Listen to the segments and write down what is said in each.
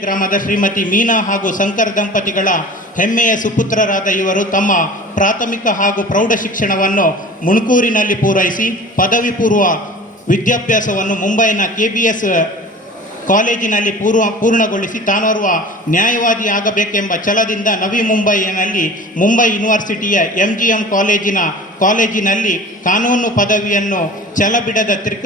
ಗ್ರಾಮದ ಶ್ರೀಮತಿ ಮೀನಾ ಹಾಗೂ ಶಂಕರ್ ದಂಪತಿಗಳ ಹೆಮ್ಮೆಯ ಸುಪುತ್ರರಾದ ಇವರು ತಮ್ಮ ಪ್ರಾಥಮಿಕ ಹಾಗೂ ಪ್ರೌಢ ಶಿಕ್ಷಣವನ್ನು ಮುಣಕೂರಿನಲ್ಲಿ ಪೂರೈಸಿ ಪದವಿ ಪೂರ್ವ ವಿದ್ಯಾಭ್ಯಾಸವನ್ನು ಮುಂಬೈನ ಕೆ ಬಿ ಎಸ್ ಕಾಲೇಜಿನಲ್ಲಿ ಪೂರ್ವ ಪೂರ್ಣಗೊಳಿಸಿ ತಾನೋರ್ವ ನ್ಯಾಯವಾದಿ ಆಗಬೇಕೆಂಬ ಛಲದಿಂದ ನವಿ ಮುಂಬೈನಲ್ಲಿ ಮುಂಬೈ ಯೂನಿವರ್ಸಿಟಿಯ ಎಂ ಜಿ ಎಂ ಕಾಲೇಜಿನ ಕಾಲೇಜಿನಲ್ಲಿ ಕಾನೂನು ಪದವಿಯನ್ನು ಛಲಬಿಡದ ತ್ರಿಕ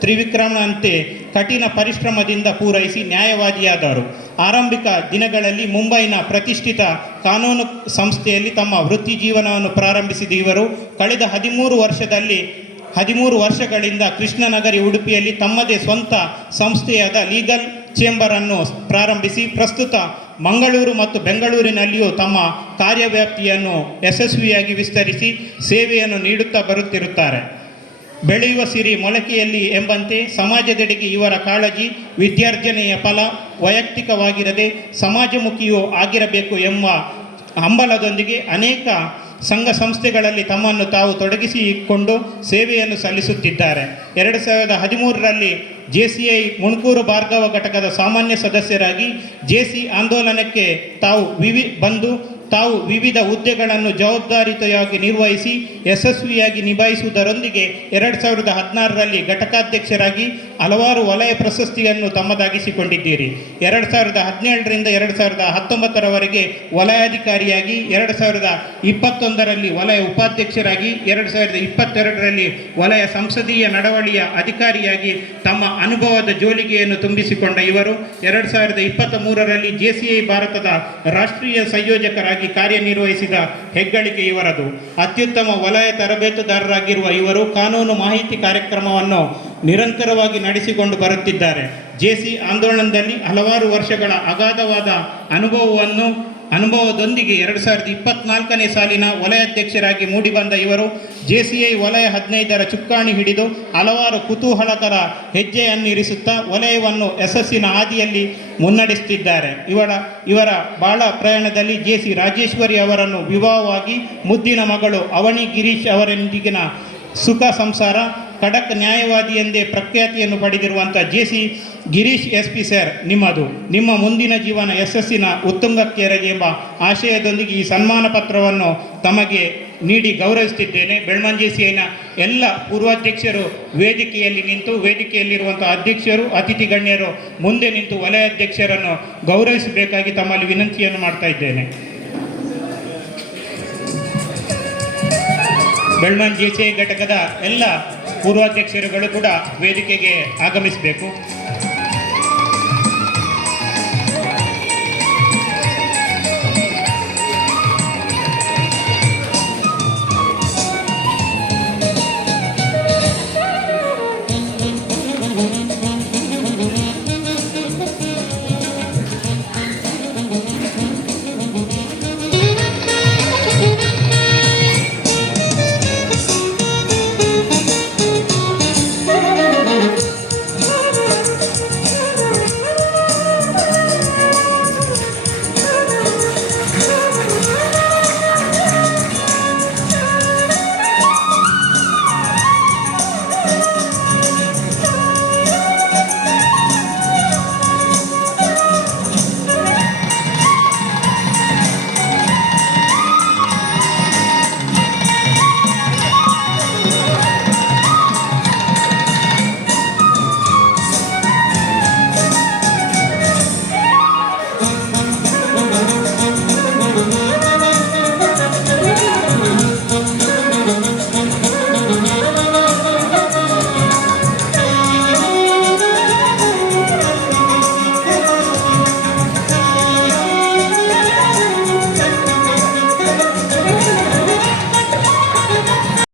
ತ್ರಿವಿಕ್ರಮನಂತೆ ಕಠಿಣ ಪರಿಶ್ರಮದಿಂದ ಪೂರೈಸಿ ನ್ಯಾಯವಾದಿಯಾದರು. ಆರಂಭಿಕ ದಿನಗಳಲ್ಲಿ ಮುಂಬೈನ ಪ್ರತಿಷ್ಠಿತ ಕಾನೂನು ಸಂಸ್ಥೆಯಲ್ಲಿ ತಮ್ಮ ವೃತ್ತಿ ಜೀವನವನ್ನು ಪ್ರಾರಂಭಿಸಿದ ಇವರು, ಕಳೆದ ಹದಿಮೂರು ವರ್ಷದಲ್ಲಿ, ಹದಿಮೂರು ವರ್ಷಗಳಿಂದ ಕೃಷ್ಣನಗರಿ ಉಡುಪಿಯಲ್ಲಿ ತಮ್ಮದೇ ಸ್ವಂತ ಸಂಸ್ಥೆಯಾದ ಲೀಗಲ್ ಚೇಂಬರನ್ನು ಪ್ರಾರಂಭಿಸಿ, ಪ್ರಸ್ತುತ ಮಂಗಳೂರು ಮತ್ತು ಬೆಂಗಳೂರಿನಲ್ಲಿಯೂ ತಮ್ಮ ಕಾರ್ಯವ್ಯಾಪ್ತಿಯನ್ನು ಯಶಸ್ವಿಯಾಗಿ ವಿಸ್ತರಿಸಿ ಸೇವೆಯನ್ನು ನೀಡುತ್ತಾ ಬರುತ್ತಿರುತ್ತಾರೆ. ಬೆಳೆಯುವ ಸಿರಿ ಮೊಳಕೆಯಲ್ಲಿ ಎಂಬಂತೆ ಸಮಾಜದೆಡೆಗೆ ಇವರ ಕಾಳಜಿ ವಿದ್ಯಾರ್ಜನೆಯ ಫಲ ವೈಯಕ್ತಿಕವಾಗಿರದೆ ಸಮಾಜಮುಖಿಯೂ ಆಗಿರಬೇಕು ಎಂಬ ಹಂಬಲದೊಂದಿಗೆ ಅನೇಕ ಸಂಘ ಸಂಸ್ಥೆಗಳಲ್ಲಿ ತಮ್ಮನ್ನು ತಾವು ತೊಡಗಿಸಿಕೊಂಡು ಸೇವೆಯನ್ನು ಸಲ್ಲಿಸುತ್ತಿದ್ದಾರೆ. ಎರಡು ಸಾವಿರದ ಹದಿಮೂರರಲ್ಲಿ J C I Munakur Bhargava ಘಟಕದ ಸಾಮಾನ್ಯ ಸದಸ್ಯರಾಗಿ ಜೆ ಸಿ ಆಂದೋಲನಕ್ಕೆ ತಾವು ವಿವಿ ಬಂದು ತಾವು ವಿವಿಧ ಹುದ್ದೆಗಳನ್ನು ಜವಾಬ್ದಾರಿಯುತವಾಗಿ ನಿರ್ವಹಿಸಿ ಯಶಸ್ವಿಯಾಗಿ ನಿಭಾಯಿಸುವುದರೊಂದಿಗೆ ಎರಡು ಸಾವಿರದ ಹದಿನಾರರಲ್ಲಿ ಘಟಕಾಧ್ಯಕ್ಷರಾಗಿ ಹಲವಾರು ವಲಯ ಪ್ರಶಸ್ತಿಯನ್ನು ತಮ್ಮದಾಗಿಸಿಕೊಂಡಿದ್ದೀರಿ. ಎರಡು ಸಾವಿರದ ಹದಿನೇಳರಿಂದ ಎರಡು ಸಾವಿರದ ಹತ್ತೊಂಬತ್ತರವರೆಗೆ ವಲಯಾಧಿಕಾರಿಯಾಗಿ, ಎರಡು ಸಾವಿರದ ಇಪ್ಪತ್ತೊಂದರಲ್ಲಿ ವಲಯ ಉಪಾಧ್ಯಕ್ಷರಾಗಿ, ಎರಡು ಸಾವಿರದ ಇಪ್ಪತ್ತೆರಡರಲ್ಲಿ ವಲಯ ಸಂಸದೀಯ ನಡವಳಿಯ ಅಧಿಕಾರಿಯಾಗಿ ತಮ್ಮ ಅನುಭವದ ಜೋಲಿಗೆಯನ್ನು ತುಂಬಿಸಿಕೊಂಡ ಇವರು, ಎರಡು ಸಾವಿರದ ಇಪ್ಪತ್ತ ಮೂರರಲ್ಲಿ ಜೆ ಭಾರತದ ರಾಷ್ಟ್ರೀಯ ಸಂಯೋಜಕರಾಗಿ ಕಾರ್ಯನಿರ್ವಹಿಸಿದ ಹೆಗ್ಗಳಿಕೆ ಇವರದು. ಅತ್ಯುತ್ತಮ ವಲಯ ತರಬೇತುದಾರರಾಗಿರುವ ಇವರು ಕಾನೂನು ಮಾಹಿತಿ ಕಾರ್ಯಕ್ರಮವನ್ನು ನಿರಂತರವಾಗಿ ನಡೆಸಿಕೊಂಡು ಬರುತ್ತಿದ್ದಾರೆ. ಜೆ ಸಿ ಆಂದೋಲನದಲ್ಲಿ ಹಲವಾರು ವರ್ಷಗಳ ಅಗಾಧವಾದ ಅನುಭವವನ್ನು ಅನುಭವದೊಂದಿಗೆ ಎರಡು ಸಾವಿರದ ಇಪ್ಪತ್ನಾಲ್ಕನೇ ಸಾಲಿನ ವಲಯಾಧ್ಯಕ್ಷರಾಗಿ ಮೂಡಿಬಂದ ಇವರು ಜೆ ಸಿ ಐ ವಲಯ ಹದಿನೈದರ ಚುಕ್ಕಾಣಿ ಹಿಡಿದು ಹಲವಾರು ಕುತೂಹಲಕರ ಹೆಜ್ಜೆಯನ್ನಿರಿಸುತ್ತಾ ವಲಯವನ್ನು ಯಶಸ್ಸಿನ ಹಾದಿಯಲ್ಲಿ ಮುನ್ನಡೆಸುತ್ತಿದ್ದಾರೆ. ಇವರ ಇವರ ಬಾಳ ಪ್ರಯಾಣದಲ್ಲಿ ಜೆ ಸಿ ರಾಜೇಶ್ವರಿ ಅವರನ್ನು ವಿವಾಹವಾಗಿ ಮುದ್ದಿನ ಮಗಳು ಅವಣಿ ಗಿರೀಶ್ ಅವರೊಂದಿಗಿನ ಸುಖ ಸಂಸಾರ ಖಡಕ್ ನ್ಯಾಯವಾದಿ ಎಂದೇ ಪ್ರಖ್ಯಾತಿಯನ್ನು ಪಡೆದಿರುವಂಥ J C Girish S P sir, ನಿಮ್ಮದು. ನಿಮ್ಮ ಮುಂದಿನ ಜೀವನ ಯಶಸ್ಸಿನ ಉತ್ತುಂಗಕ್ಕೇರಲಿ ಎಂಬ ಆಶಯದೊಂದಿಗೆ ಈ ಸನ್ಮಾನ ಪತ್ರವನ್ನು ತಮಗೆ ನೀಡಿ ಗೌರವಿಸುತ್ತಿದ್ದೇನೆ. ಬೆಳ್ಮಂಜೇಸಿಯನ ಎಲ್ಲ ಪೂರ್ವಾಧ್ಯಕ್ಷರು ವೇದಿಕೆಯಲ್ಲಿ ನಿಂತು, ವೇದಿಕೆಯಲ್ಲಿರುವಂಥ ಅಧ್ಯಕ್ಷರು, ಅತಿಥಿ ಗಣ್ಯರು ಮುಂದೆ ನಿಂತು ವಲಯಾಧ್ಯಕ್ಷರನ್ನು ಗೌರವಿಸಬೇಕಾಗಿ ತಮ್ಮಲ್ಲಿ ವಿನಂತಿಯನ್ನು ಮಾಡ್ತಾ ಇದ್ದೇನೆ. ಬೆಳ್ಮನ್ ಜೆ ಸಿ ಘಟಕದ ಎಲ್ಲ ಪೂರ್ವಾಧ್ಯಕ್ಷರುಗಳು ಕೂಡ ವೇದಿಕೆಗೆ ಆಗಮಿಸಬೇಕು.